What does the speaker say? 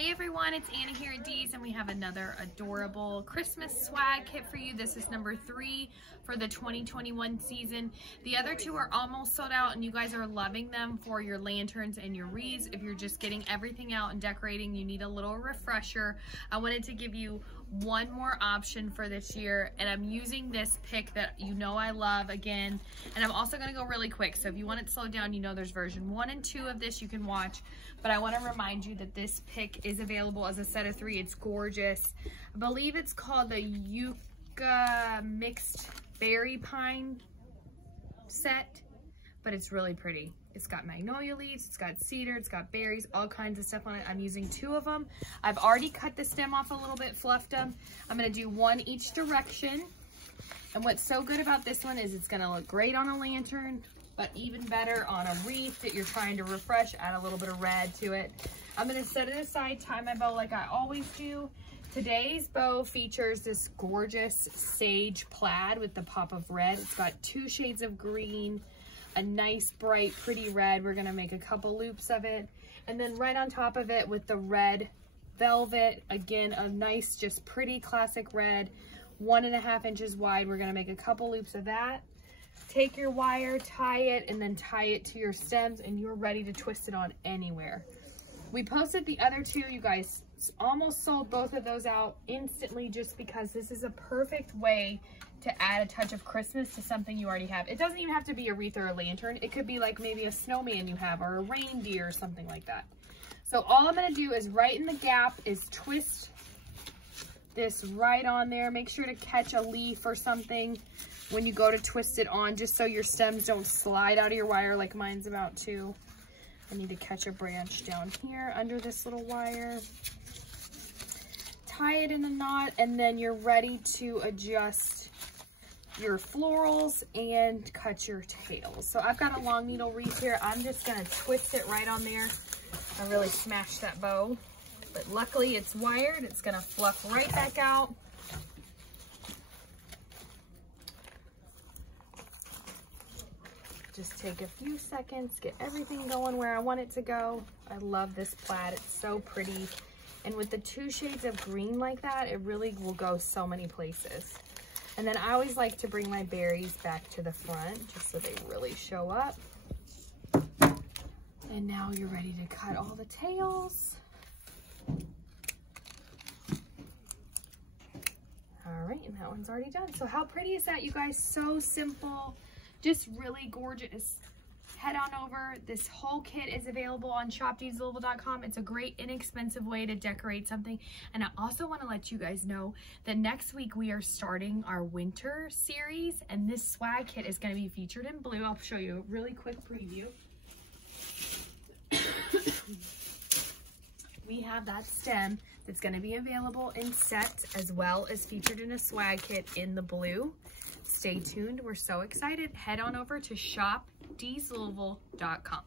Hey everyone, it's Anna here at Dee's, and we have another adorable Christmas swag kit for you. This is number 3 for the 2021 season. The other 2 are almost sold out, and you guys are loving them for your lanterns and your wreaths. If you're just getting everything out and decorating, you need a little refresher. I wanted to give you one more option for this year, and I'm using this pick that you know I love again, and I'm also going to go really quick. So if you want it slowed down, you know there's version 1 and 2 of this you can watch, but I want to remind you that this pick is available as a set of 3. It's gorgeous. I believe it's called the Yucca Mixed Berry Pine set, but it's really pretty. It's got magnolia leaves, it's got cedar, it's got berries, all kinds of stuff on it. I'm using 2 of them. I've already cut the stem off a little bit, fluffed them. I'm gonna do 1 each direction. And what's so good about this one is it's gonna look great on a lantern, but even better on a wreath that you're trying to refresh, add a little bit of red to it. I'm gonna set it aside, tie my bow like I always do. Today's bow features this gorgeous sage plaid with the pop of red. It's got 2 shades of green, a nice bright pretty red. We're gonna make a couple loops of it, and then right on top of it with the red velvet, again a nice just pretty classic red, 1.5 inches wide. We're gonna make a couple loops of that. Take your wire, tie it, and then tie it to your stems, and you're ready to twist it on anywhere. We posted the other 2, you guys almost sold both of those out instantly, just because this is a perfect way to add a touch of Christmas to something you already have. It doesn't even have to be a wreath or a lantern. It could be like maybe a snowman you have, or a reindeer or something like that. So all I'm gonna do is right in the gap is twist this right on there. Make sure to catch a leaf or something when you go to twist it on, just so your stems don't slide out of your wire like mine's about to. I need to catch a branch down here under this little wire. Tie it in a knot, and then you're ready to adjust your florals and cut your tails. So I've got a long needle wreath here. I'm just gonna twist it right on there. I really smashed that bow, but luckily it's wired. It's gonna fluff right back out. Just take a few seconds, get everything going where I want it to go. I love this plaid, it's so pretty. And with the 2 shades of green like that, it really will go so many places. And then I always like to bring my berries back to the front, just so they really show up. And now you're ready to cut all the tails. All right, and that one's already done. So how pretty is that, you guys? So simple, just really gorgeous. Head on over. This whole kit is available on shopdeedslouisville.com. It's a great, inexpensive way to decorate something. And I also want to let you guys know that next week we are starting our winter series, and this swag kit is going to be featured in blue. I'll show you a really quick preview. We have that stem that's going to be available in sets, as well as featured in a swag kit in the blue. Stay tuned. We're so excited. Head on over to shopdeedslouisville.com.